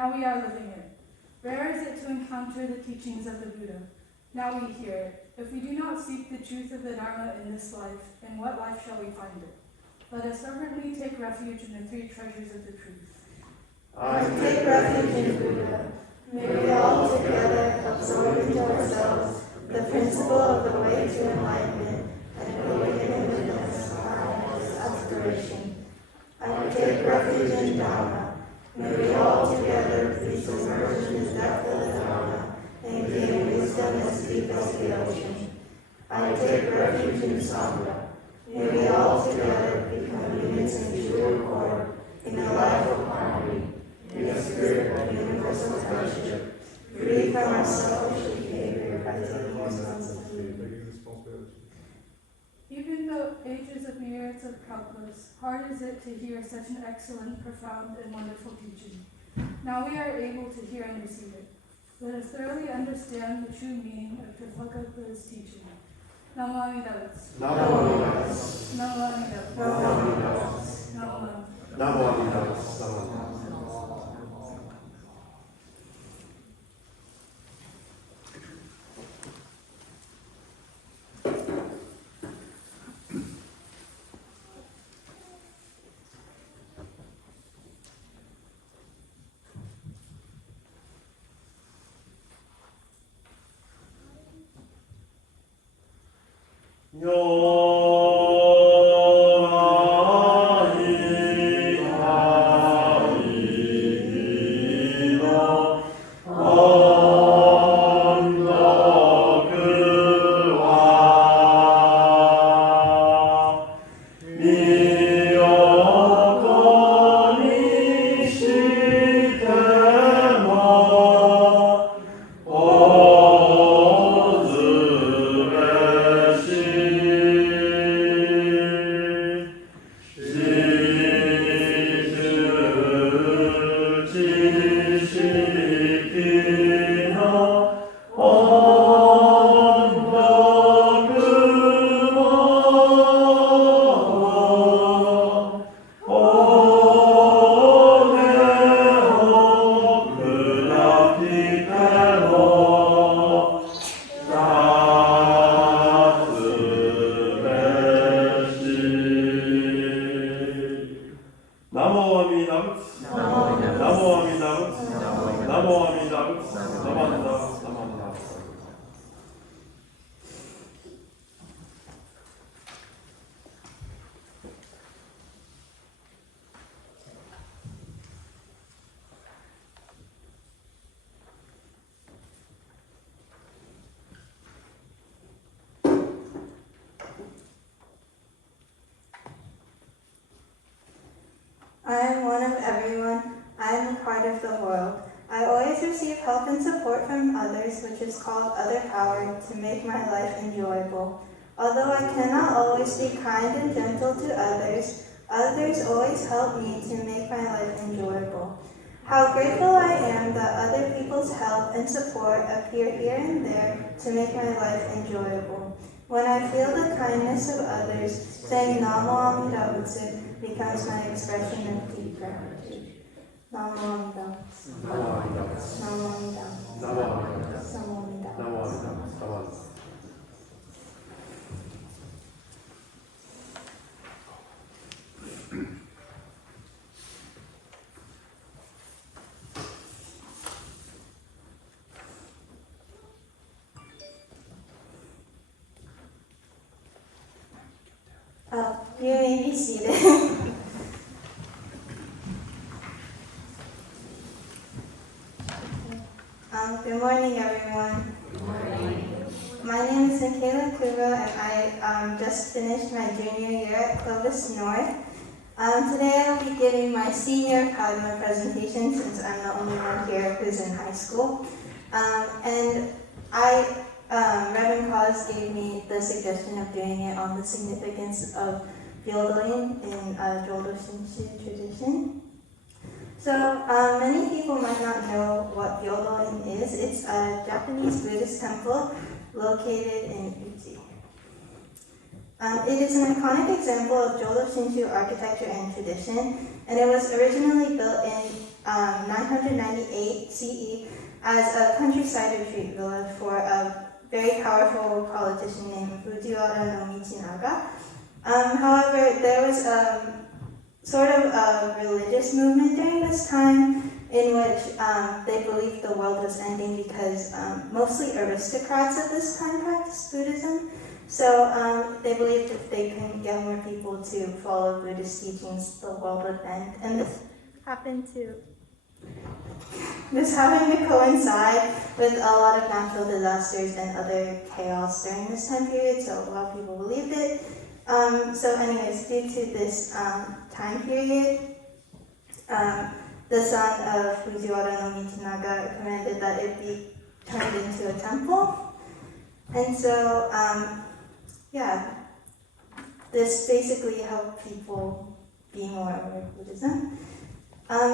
Now we are living it. Rare is it to encounter the teachings of the Buddha. Now we hear it. If we do not seek the truth of the Dharma in this life, in what life shall we find it? Let us fervently take refuge in the three treasures of the truth. I take refuge in Buddha. May we all together absorb into ourselves the principle of the way to enlightenment and awaken within us our aspiration. I take refuge in Dharma. May we all together be submerged in the depth of the Dharma and gain wisdom as deep as the ocean. I take refuge in Sangha. May we all together become units in true accord, in a life of harmony, in a spirit of universal fellowship, free from our selfish behavior by taking responsibility. Even though ages of myriads of kalpas, hard is it to hear such an excellent, profound, and wonderful teaching. Now we are able to hear and receive it. Let us thoroughly understand the true meaning of Tripaka's teaching. Namo Amida Butsu. Namo Amida Butsu. Namo Amida Butsu. Namo Amida Butsu. Namo Amida Butsu. I am one of everyone. I am a part of the world. I always receive help and support from others, which is called other power, to make my life enjoyable. Although I cannot always be kind and gentle to others, others always help me to make my life enjoyable. How grateful I am that other people's help and support appear here and there to make my life enjoyable. When I feel the kindness of others, saying Namo Amida Butsu becomes my expression of deep gratitude. Namo Amida Butsu. Namo Amida Butsu. Namo Amida Butsu. Namo Amida Butsu. Namo Amida Butsu. Namo Amida Butsu. You may be seated. Good morning, everyone. Good morning. My name is Makayla, Kubo, and I just finished my junior year at Clovis North. Today I'll be giving my senior Padma presentation since I'm the only one here who's in high school. Reverend Cause gave me the suggestion of doing it on the significance of Byodo-In in Jodo tradition. So many people might not know what Byodo-In is. It's a Japanese Buddhist temple located in Uji. It is an iconic example of Jodo Shinshu architecture and tradition, and it was originally built in 998 CE as a countryside retreat villa for a very powerful politician named Fujiwara no Michinaga. However, there was sort of a religious movement during this time in which they believed the world was ending because mostly aristocrats at this time practiced Buddhism. So they believed if they couldn't get more people to follow Buddhist teachings, the world would end. And this happened to coincide with a lot of natural disasters and other chaos during this time period, so a lot of people believed it. So anyways, due to this time period, the son of Fujiwara no Michinaga commanded that it be turned into a temple. And so, this basically helped people be more aware of Buddhism.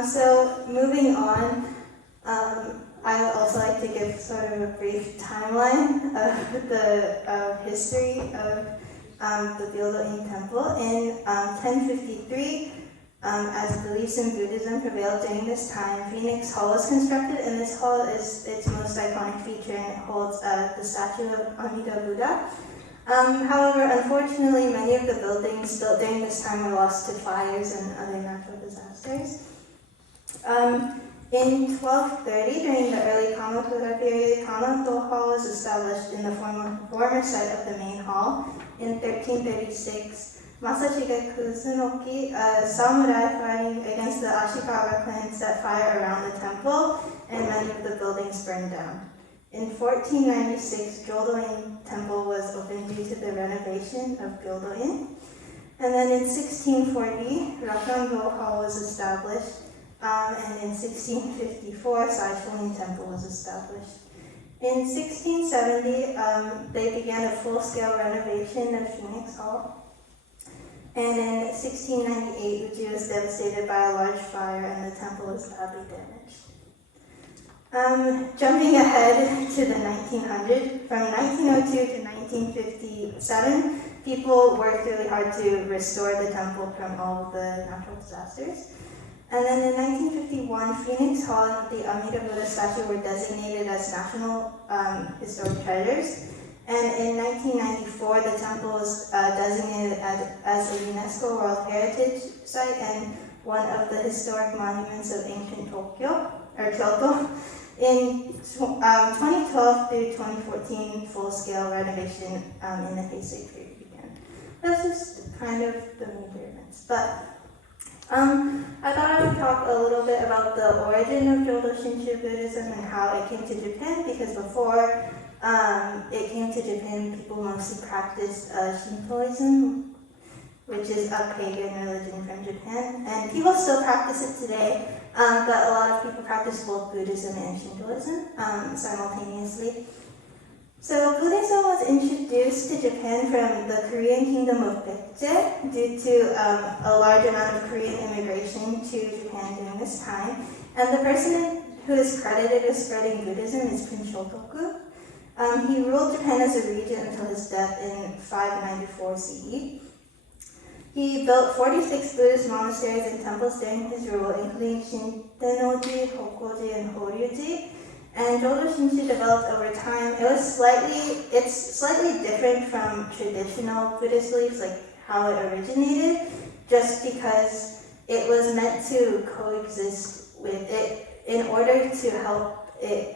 So moving on, I would also like to give sort of a brief timeline of the history of the Byodo-In temple. In 1053, as beliefs in Buddhism prevailed during this time, Phoenix Hall was constructed, and this hall is its most iconic feature, and it holds the statue of Amida Buddha. However, unfortunately, many of the buildings built during this time were lost to fires and other natural disasters. In 1230, during the early Kamakura period, Kanato Hall was established in the former site of the main hall. In 1336, Masashi Kusunoki, a samurai fighting against the Ashikaga clan, set fire around the temple, and many of the buildings burned down. In 1496, Jodo-In temple was opened due to the renovation of Byodo-In. And then in 1640, Rakango Hall was established, and in 1654, Saishonin temple was established. In 1670, they began a full-scale renovation of Phoenix Hall. And in 1698, Uji was devastated by a large fire and the temple was badly damaged. Jumping ahead to the 1900s, from 1902 to 1957, people worked really hard to restore the temple from all of the natural disasters. And then in 1951, Phoenix Hall and the Amida Buddha statue were designated as national historic treasures. And in 1994, the temple was designated as a UNESCO World Heritage Site and one of the historic monuments of ancient Kyoto. In 2012 through 2014, full-scale renovation in the Heisei period began. That's just kind of the major events. But I thought I would talk a little bit about the origin of Jodo Shinshu Buddhism and how it came to Japan, because before it came to Japan, people mostly practiced Shintoism, which is a pagan religion from Japan. And people still practice it today, but a lot of people practice both Buddhism and Shintoism simultaneously. So Buddhism was introduced to Japan from the Korean kingdom of Baekje due to a large amount of Korean immigration to Japan during this time. And the person who is credited with spreading Buddhism is Prince Shotoku. He ruled Japan as a regent until his death in 594 CE. He built 46 Buddhist monasteries and temples during his rule, including Shintenoji, Hokoji, and Horyuji. And Jodo Shinshu developed over time. It's slightly different from traditional Buddhist beliefs, like how it originated, just because it was meant to coexist with it. In order to help it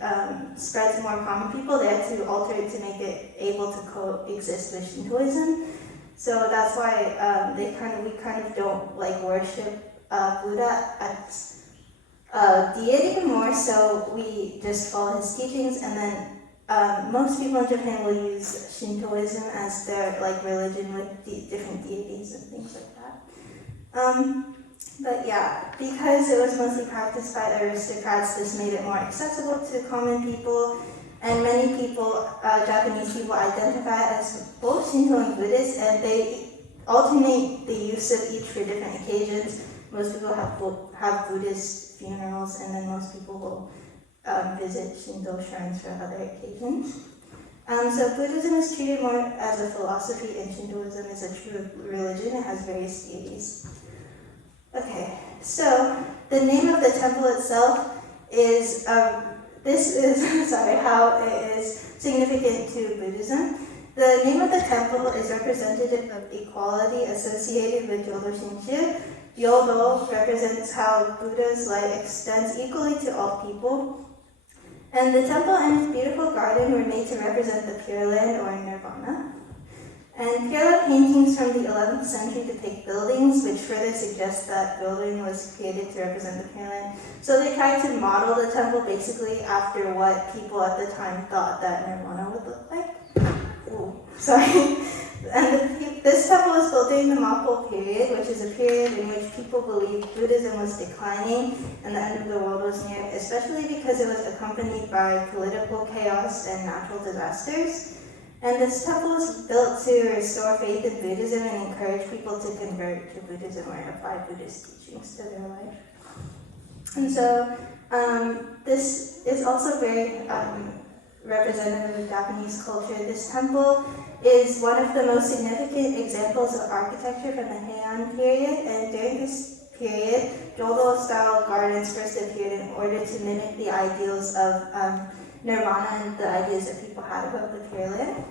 spread to more common people, they had to alter it to make it able to coexist with Shintoism. So that's why we kind of don't worship Buddha as deity, more so we just follow his teachings, and then most people in Japan will use Shintoism as their religion with different deities and things like that. But yeah, because it was mostly practiced by aristocrats, this made it more accessible to common people, and many people, Japanese people, identify as both Shinto and Buddhist, and they alternate the use of each for different occasions. Most people have Buddhist funerals, and then most people will visit Shinto shrines for other occasions. So Buddhism is treated more as a philosophy, and Shintoism is a true religion. It has various deities. Okay, so the name of the temple itself is, this is, sorry, how it is significant to Buddhism. The name of the temple is representative of equality associated with Jodo Shinshu. Jodo represents how Buddha's light extends equally to all people. And the temple and its beautiful garden were made to represent the Pure Land or Nirvana. And Pure Land paintings from the 11th century depict buildings, which further suggest that Byodo-In was created to represent the Pure Land. So they tried to model the temple basically after what people at the time thought that Nirvana would look like. Ooh, sorry. And this temple was built during the Mapo period, which is a period in which people believed Buddhism was declining and the end of the world was near, especially because it was accompanied by political chaos and natural disasters. And this temple was built to restore faith in Buddhism and encourage people to convert to Buddhism or apply Buddhist teachings to their life. And so this is also very representative of Japanese culture. This temple is one of the most significant examples of architecture from the Heian period, and during this period, Jodo-style gardens first appeared in order to mimic the ideals of Nirvana and the ideas that people had about the Pure Land.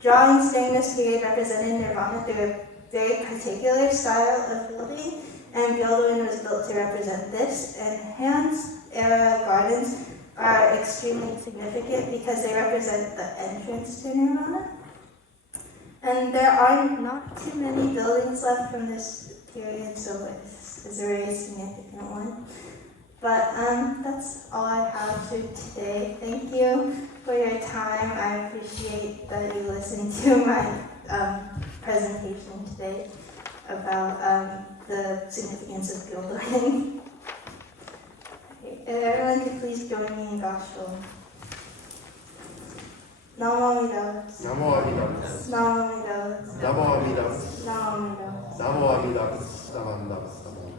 Drawings during this period represented Nirvana through a very particular style of building, and Byodo-In was built to represent this. And Heian's era gardens are extremely significant because they represent the entrance to Nirvana. And there are not too many buildings left from this period, so it's a very significant one. But that's all I have for today. Thank you for your time. I appreciate that you listened to my presentation today about the significance of Byodo-In. Okay, everyone could please join me in Gospel. Namo Amida Butsu. Namo Amida Butsu. Namo Amida Butsu. Namo Amida Butsu. Namo Amida Butsu. Namo Amida Butsu. Namo Amida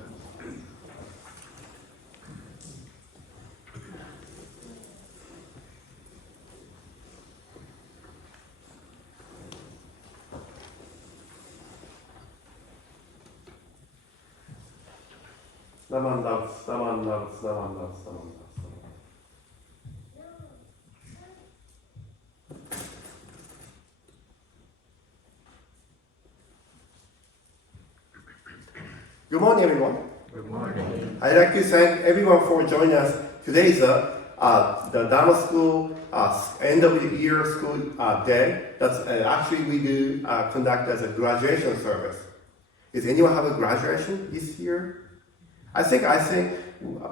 Butsu. Namo Amida Butsu. Namo Amida Butsu. Namo Amida Butsu. Good morning, everyone. Good morning. I'd like to thank everyone for joining us. Today is the Dharma School end of the year school day. That's actually we do conduct as a graduation service. Does anyone have a graduation this year? I think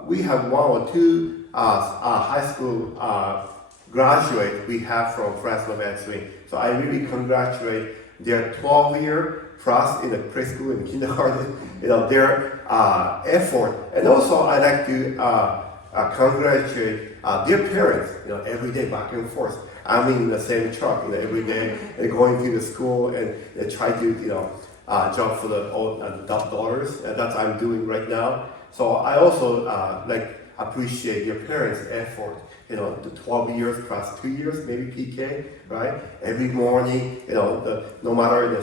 we have one or two high school graduates we have from Fresno Swing. So I really congratulate their 12-year plus in the preschool and kindergarten, their effort. And also I'd like to congratulate their parents, every day back and forth. I'm in the same truck, every day, and going to the school and try to, jump for the dollars. And that's what I'm doing right now. So I also appreciate your parents' effort. The 12 years plus 2 years, maybe PK, right? Every morning, no matter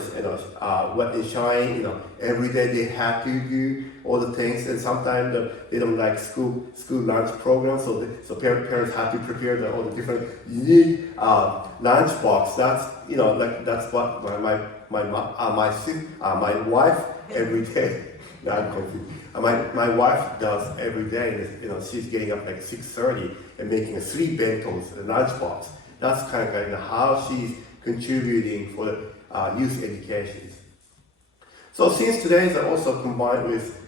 wet and shine, every day they have to do all the things, and sometimes they don't like school lunch program, so parents have to prepare all the different unique lunch box. That's that's what my wife every day. Now I'm confused. My wife does every day. She's getting up like 6:30 and making 3 bentos, a lunch box. That's kind of how she's contributing for youth education. So since today is also combined with,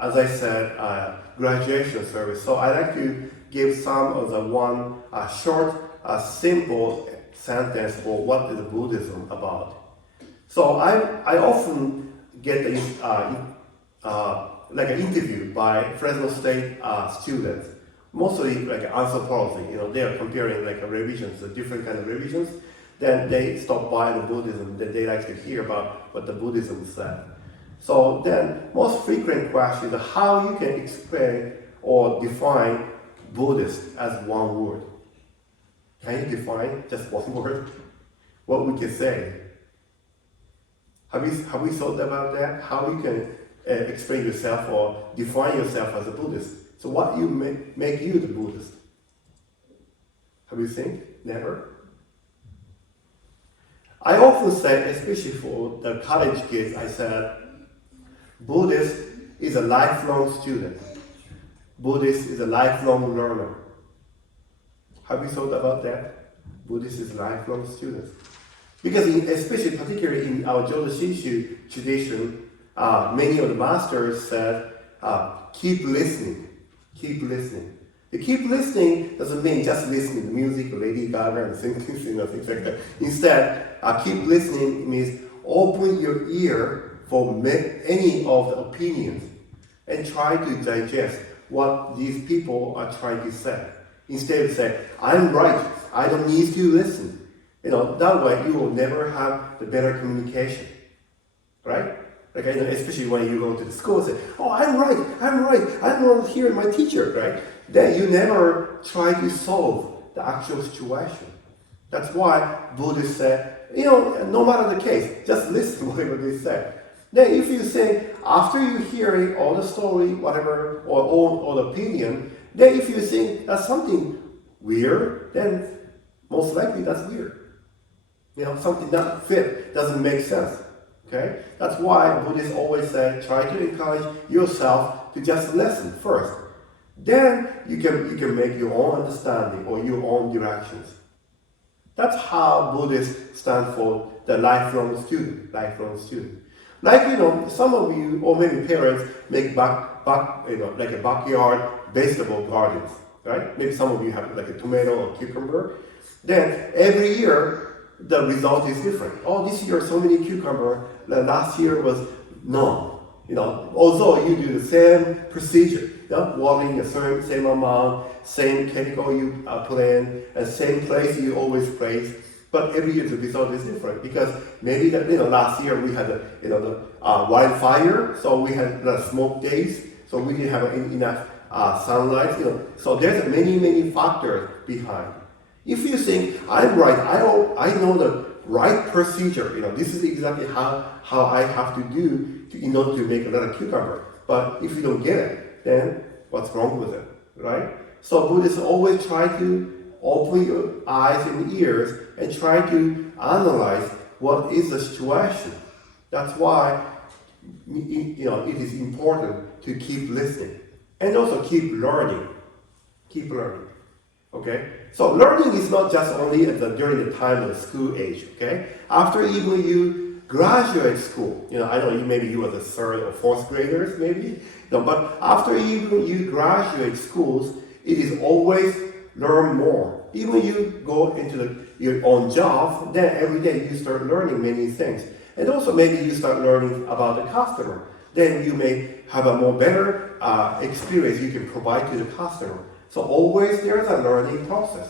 as I said, graduation service, so I like to give some of the one short, simple sentence for what is Buddhism about. So I often get like an interview by Fresno State students, mostly like anthropology. They are comparing like revisions, different kind of revisions. Then they stop by the Buddhism. Then they like to hear about what the Buddhism said. So then, most frequent question is how you can explain or define Buddhist as one word. Can you define just one word? what we can say. Have we thought about that? How you can explain yourself or define yourself as a Buddhist? So what you make you the Buddhist? Have you think? Never? I often say, especially for the college kids, I said, Buddhist is a lifelong student. Buddhist is a lifelong learner. Have you thought about that? Buddhist is a lifelong student. Because especially, particularly in our Jodo Shinshu tradition, many of the masters said, keep listening, keep listening. The keep listening doesn't mean just listening to music or Lady Gaga and things like that. Instead, keep listening means open your ear for any of the opinions and try to digest what these people are trying to say. Instead of saying, I'm right, I don't need to listen. That way you will never have the better communication, right? Like, especially when you go to the school and say, oh, I'm not hearing my teacher, right? Then you never try to solve the actual situation. That's why Buddhists say, no matter the case, just listen to whatever they say. Then if you say, after you hearing all the story, whatever, or all the opinion, then if you think that's something weird, then most likely that's weird. Something not fit, doesn't make sense. Okay? That's why Buddhists always say, try to encourage yourself to just listen first. Then you can make your own understanding or your own directions. That's how Buddhists stand for the lifelong student. Like, some of you, or maybe parents, make like a backyard vegetable gardens, right? Maybe some of you have like a tomato or cucumber. Then every year, the result is different. Oh, this year so many cucumber. Last year was none. Although you do the same procedure, watering the same amount, same chemical you put in, and same place you always place, but every year the result is different because maybe last year we had the wildfire, so we had smoke days, so we didn't have enough sunlight. So there's many factors behind. If you think I'm right, I know the right procedure. This is exactly how I have to do in order to make another cucumber. But if you don't get it, then what's wrong with it, right? So Buddhists always try to open your eyes and ears and try to analyze what is the situation. That's why it is important to keep listening and also keep learning. Keep learning. Okay? So learning is not just only during the time of the school age, okay? After even you graduate school, I know maybe you are the third or fourth graders, maybe, but after even you graduate schools, it is always learn more. Even you go into your own job, then every day you start learning many things. And also maybe you start learning about the customer. Then you may have a more better experience you can provide to the customer. So always there's a learning process.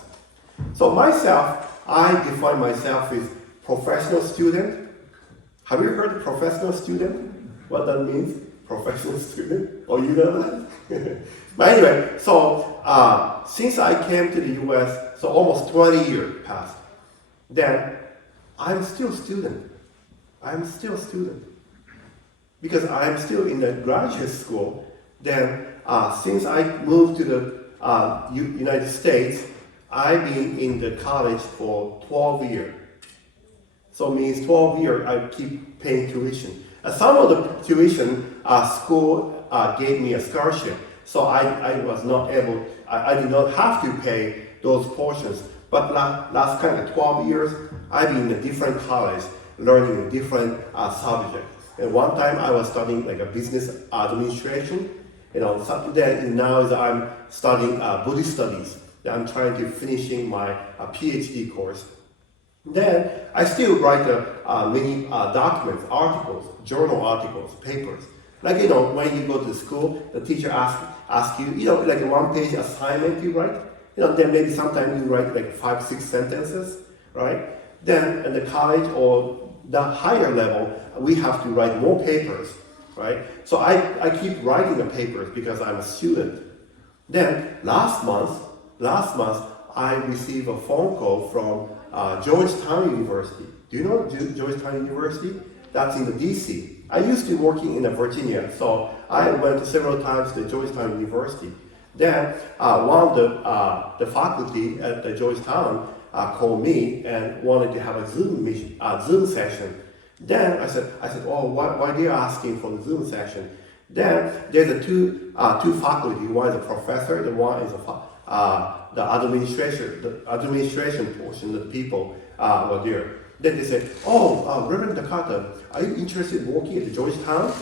So myself, I define myself as professional student. Have you heard of professional student? What that means? Professional student? Oh, you know that? But anyway, so since I came to the US, so almost 20 years passed. Then I'm still student. Because I'm still in the graduate school. Then since I moved to the United States, I've been in the college for 12 years. So means 12 years I keep paying tuition. Some of the tuition school gave me a scholarship, so I was not able, I did not have to pay those portions. But last kind of 12 years, I've been in a different college, learning a different subject. And one time I was studying like a business administration. Then now I'm studying Buddhist studies. I'm trying to finishing my PhD course. Then I still write many documents, articles, journal articles, papers. Like when you go to school, the teacher asks you, like a one-page assignment you write. Then maybe sometimes you write like 5-6 sentences, right? Then in the college or the higher level, we have to write more papers. Right? So I keep writing the papers because I'm a student. Then last month I received a phone call from Georgetown University. Do you know Georgetown University? That's in the DC. I used to working in Virginia, so I went several times to Georgetown University. Then one of the faculty at the Georgetown called me and wanted to have a Zoom session. Then I said, oh, why they are asking for the Zoom session? Then there's two faculty. One is a professor, the one is the administration portion. The people were there. Then they said, oh, Reverend Dakota, are you interested in working at the Georgetown?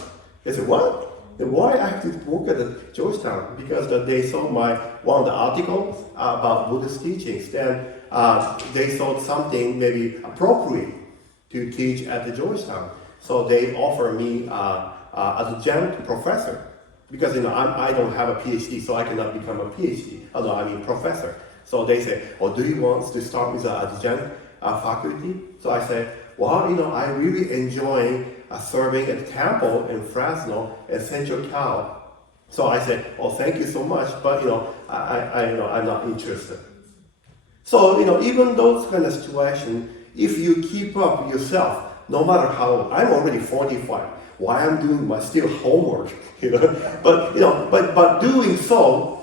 They said, what? Then why I have to work at the Georgetown? Because they saw one of the articles about Buddhist teachings. Then they thought something maybe appropriate to teach at the Georgetown. So they offer me adjunct professor. Because I don't have a PhD, so I cannot become a PhD. Although I mean professor. So they say, oh, do you want to start with an adjunct faculty? So I said, well, I really enjoy serving at the temple in Fresno and Central Cal. So I said, oh, thank you so much, but I'm not interested. So even those kind of situations, if you keep up yourself, no matter how old, I'm already 45. Why I'm doing my still homework, but doing so,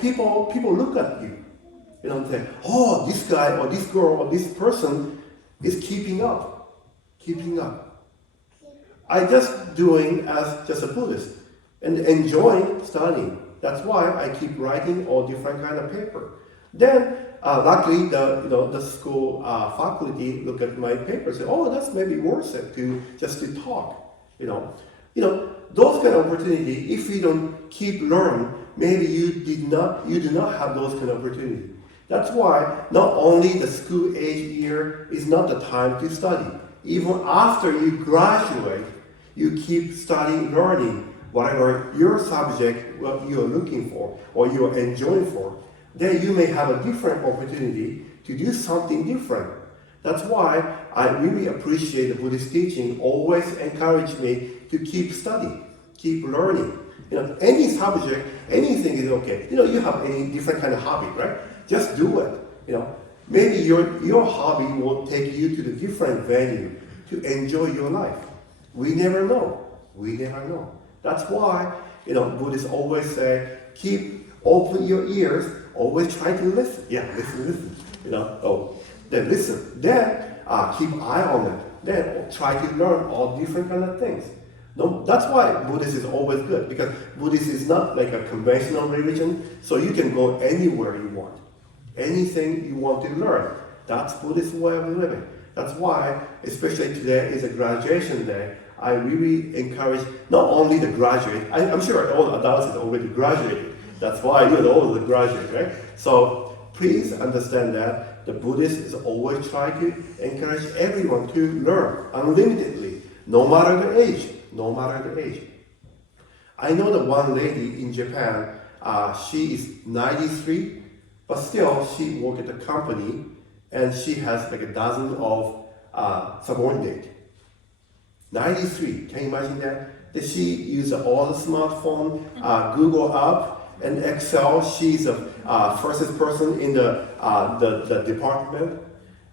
people look at you, and say, oh, this guy or this girl or this person is keeping up. I just doing as just a Buddhist and enjoying studying. That's why I keep writing all different kind of paper. Then luckily the school faculty look at my paper and say, oh, that's maybe worth it to talk. Those kind of opportunity, if you don't keep learning, maybe you do not have those kind of opportunity. That's why not only the school age year is not the time to study. Even after you graduate, you keep studying, learning whatever your subject, what you're looking for or you're enjoying for. Then you may have a different opportunity to do something different. That's why I really appreciate the Buddhist teaching. Always encourage me to keep studying, keep learning. Any subject, anything is okay. You have any different kind of hobby, right? Just do it. Maybe your hobby will take you to the different venue to enjoy your life. We never know. That's why Buddhists always say, open your ears. Always try to listen. Yeah, listen. Then listen. Then keep eye on it. Then try to learn all different kind of things. No, that's why Buddhism is always good, because Buddhism is not like a conventional religion, so you can go anywhere you want. Anything you want to learn. That's Buddhist way of living. That's why, especially today is a graduation day, I really encourage not only the graduate, I'm sure all adults have already graduated. That's why you're all the graduates, right? So please understand that the Buddhist is always trying to encourage everyone to learn unlimitedly, no matter the age. I know that one lady in Japan, she is 93, but still she works at the company and she has like a dozen of subordinates. 93, can you imagine that? That she uses all the smartphone, Google up, and Excel. She's the first person in the department.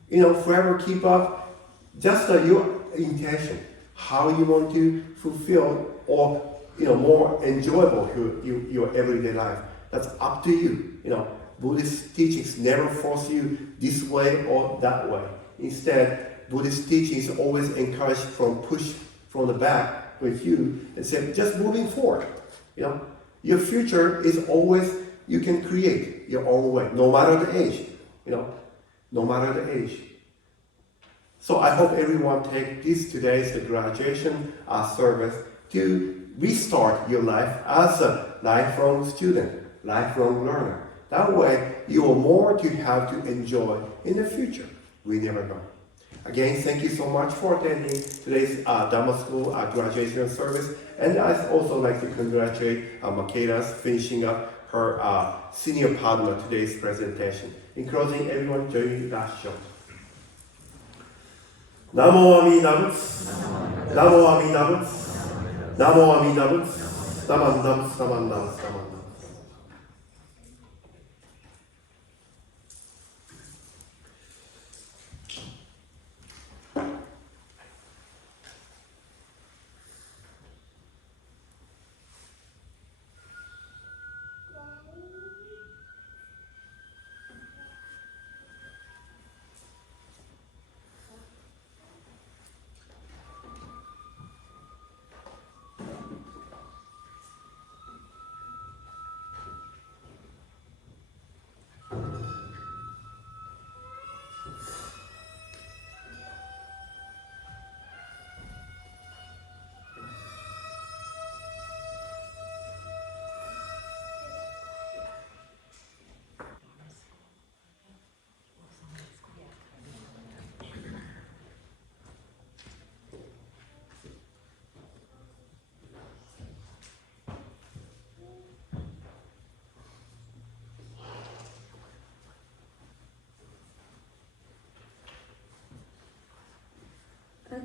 Forever keep up just your intention, how you want to fulfill or more enjoyable your everyday life. That's up to you. Buddhist teachings never force you this way or that way. Instead, Buddhist teachings always encourage push from the back with you and say, just moving forward. Your future is always, you can create your own way, no matter the age. No matter the age. So I hope everyone take today's graduation service to restart your life as a lifelong student, lifelong learner. That way, you will more to have to enjoy in the future. We never know. Again, thank you so much for attending today's Dharma School graduation service. And I'd also like to congratulate Makayla finishing up her senior Padma today's presentation. In closing, everyone join the last show. Namo Amida Butsu. Namo Amida Butsu. Namo Amida Butsu. Naman Butsu. Naman Butsu.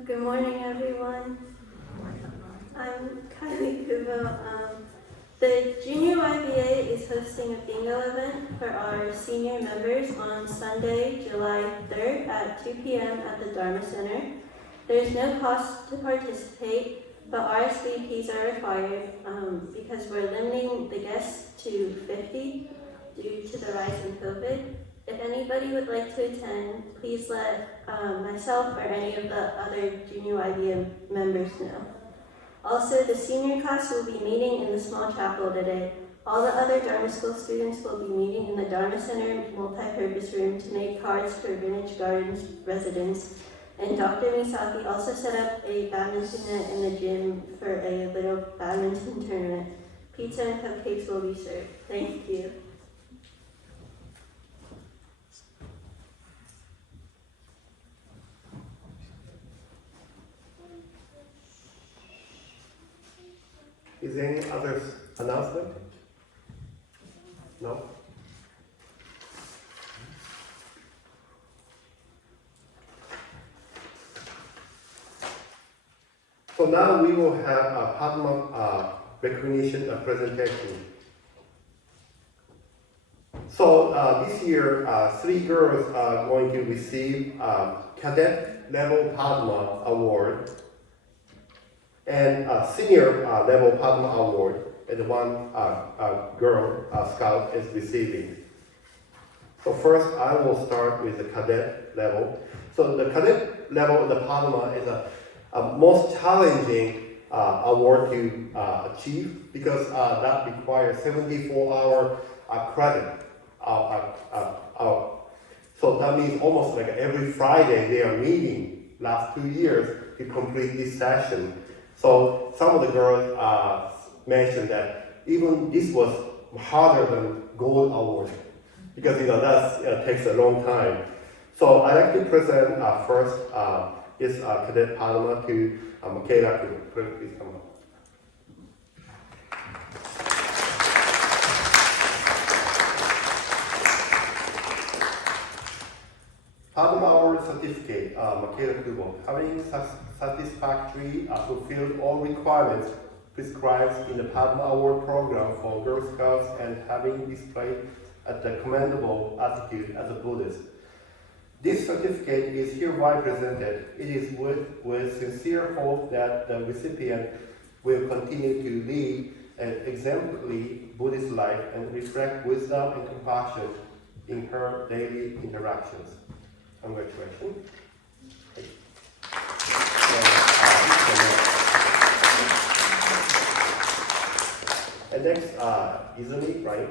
Good morning, everyone. I'm Kubo. The Junior YBA is hosting a bingo event for our senior members on Sunday, July 3rd at 2 p.m. at the Dharma Center. There's no cost to participate, but RSVPs are required because we're limiting the guests to 50 due to the rise in COVID. If anybody would like to attend, please let myself or any of the other Junior YBA members know. Also, the senior class will be meeting in the small chapel today. All the other Dharma School students will be meeting in the Dharma Center multi-purpose room to make cards for Greenwich Gardens residents. And Dr. Misaki also set up a badminton net in the gym for a little badminton tournament. Pizza and cupcakes will be served. Thank you. Is there any other announcement? No? So now we will have a Padma recognition presentation. So this year, 3 girls are going to receive cadet level Padma award and senior level Padma award, and one girl scout is receiving. So first, I will start with the cadet level. So the cadet level of the Padma is a most challenging award to achieve because that requires 74-hour credit. So that means almost like every Friday they are meeting last 2 years to complete this session. So some of the girls mentioned that even this was harder than gold award because that takes a long time. So I'd like to present first is Cadet Padma to Makayla. Please come up. Padma Award Certificate, Makayla Kubo, having satisfactorily fulfilled all requirements prescribed in the Padma Award program for Girl Scouts and having displayed the commendable attitude as a Buddhist. This certificate is hereby presented. It is with sincere hope that the recipient will continue to lead an exemplary Buddhist life and reflect wisdom and compassion in her daily interactions. Congratulations. And next, Izumi, right?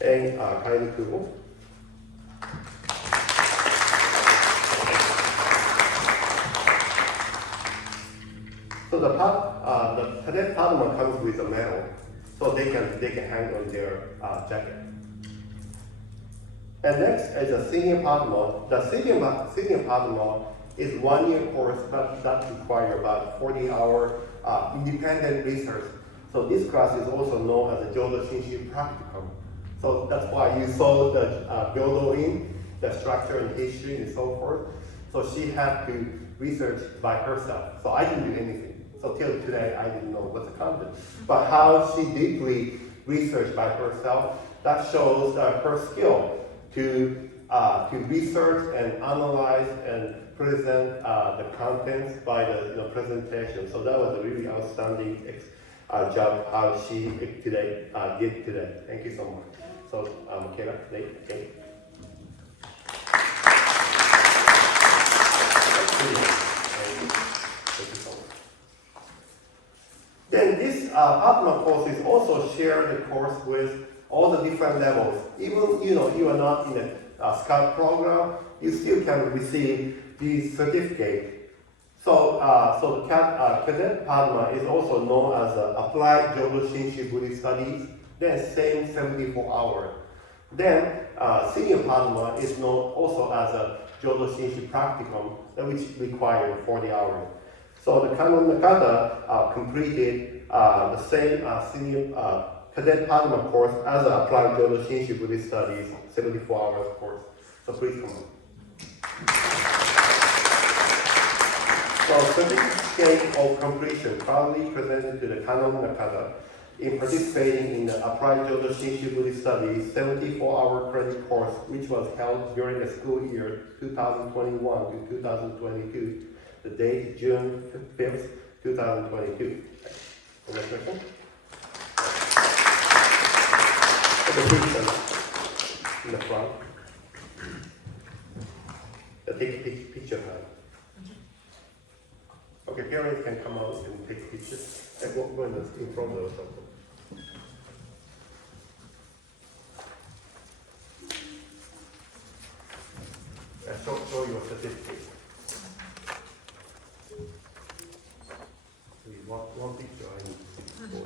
And Kaini Kubo. So the cadet Padma comes with a medal, so they can hang on their jacket. And next is a senior Padma. The senior Padma is 1 year course, but that requires about 40-hour independent research. So this class is also known as the Jodo practicum. So that's why you saw the Byodo-In, the structure and history and so forth. So she had to research by herself. So I didn't do anything. So till today, I didn't know what the content. But how she deeply researched by herself, that shows her skill to research and analyze and present the contents by the presentation. So that was a really outstanding job how she did today. Thank you so much. So Makayla, Nate, okay. Then this Padma course is also share the course with all the different levels. Even you are not in a Scout program, you still can receive the certificate. So the Cadet Padma is also known as Applied Jodo Shinshi Buddhist Studies. Then same 74 hours. Then Senior Padma is known also as a Jodo Shinshi Practicum, which requires 40 hours. So the Kanon Nakata completed the same senior cadet Padma course as the applied Jodo Shinshu Buddhist Studies 74 hours course. So please come on. So certificate of completion proudly presented to the Kanon Nakada in participating in the applied Jodo Shinshu Buddhist Studies 74-hour credit course, which was held during the school year 2021 to 2022. The date June 5th, 2022. Any question? The picture in the front. Take picture time. Okay, parents can come out and take pictures. And go in front of something. Show your certificate. One picture I need to go in.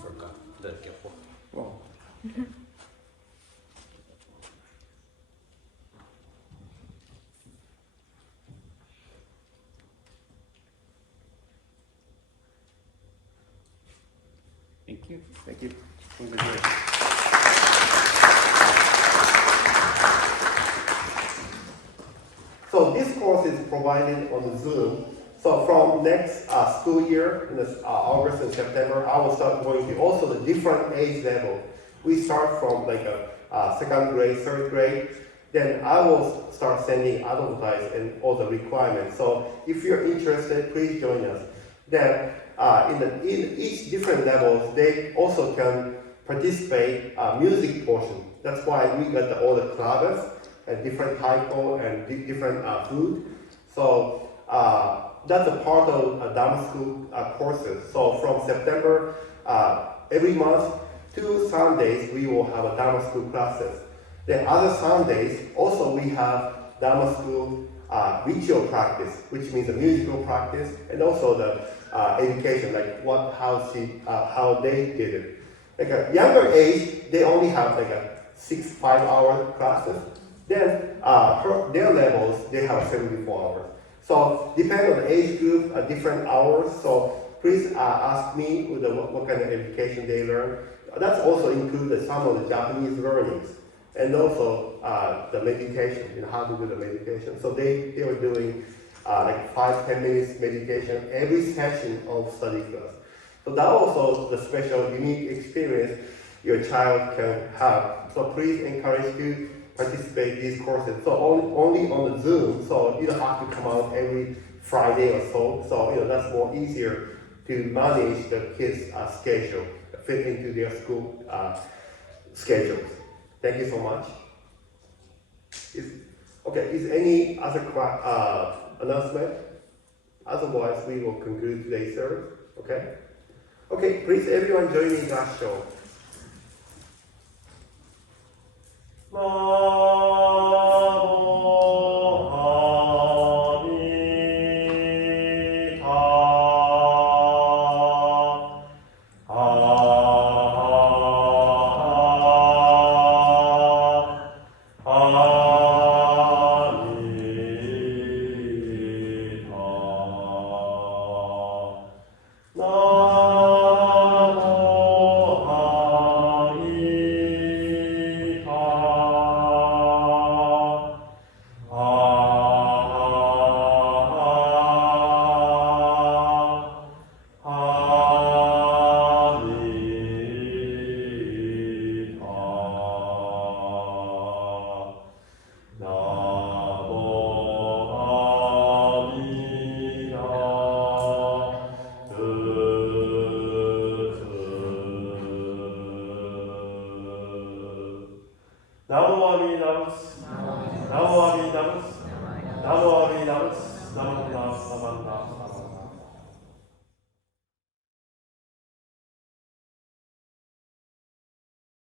Forgot the gift. Wow. Thank you. Thank you. Congratulations. So this course is provided on Zoom. So from next school year, in this, August and September, I will start going to also the different age level. We start from like a second grade, third grade. Then I will start sending advertise and all the requirements. So if you're interested, please join us. Then in each different levels, they also can participate music portion. That's why we got all the clubs and different taiko and different food. So that's a part of Dharma school courses. So from September, every month, 2 Sundays, we will have a Dharma school classes. Then other Sundays, also we have Dharma school ritual practice, which means the musical practice, and also the education, like how they did it. Like a younger age, they only have like a 5-hour classes. Then for their levels, they have 74 hours. So depending on the age group, different hours. So please ask me what kind of education they learn. That's also included some of the Japanese learnings, and also the meditation, how to do the meditation. So they were doing like 5-10 minutes meditation every session of study class. So that also the special, unique experience your child can have. So please encourage to participate in these courses. So only on the Zoom, so you don't have to come out every Friday or so. So that's more easier to manage the kids' schedule, fit into their school schedules. Thank you so much. Is any other announcement? Otherwise, we will conclude today's service. Okay? Okay, please everyone join me in that show. Namo Ami Namas.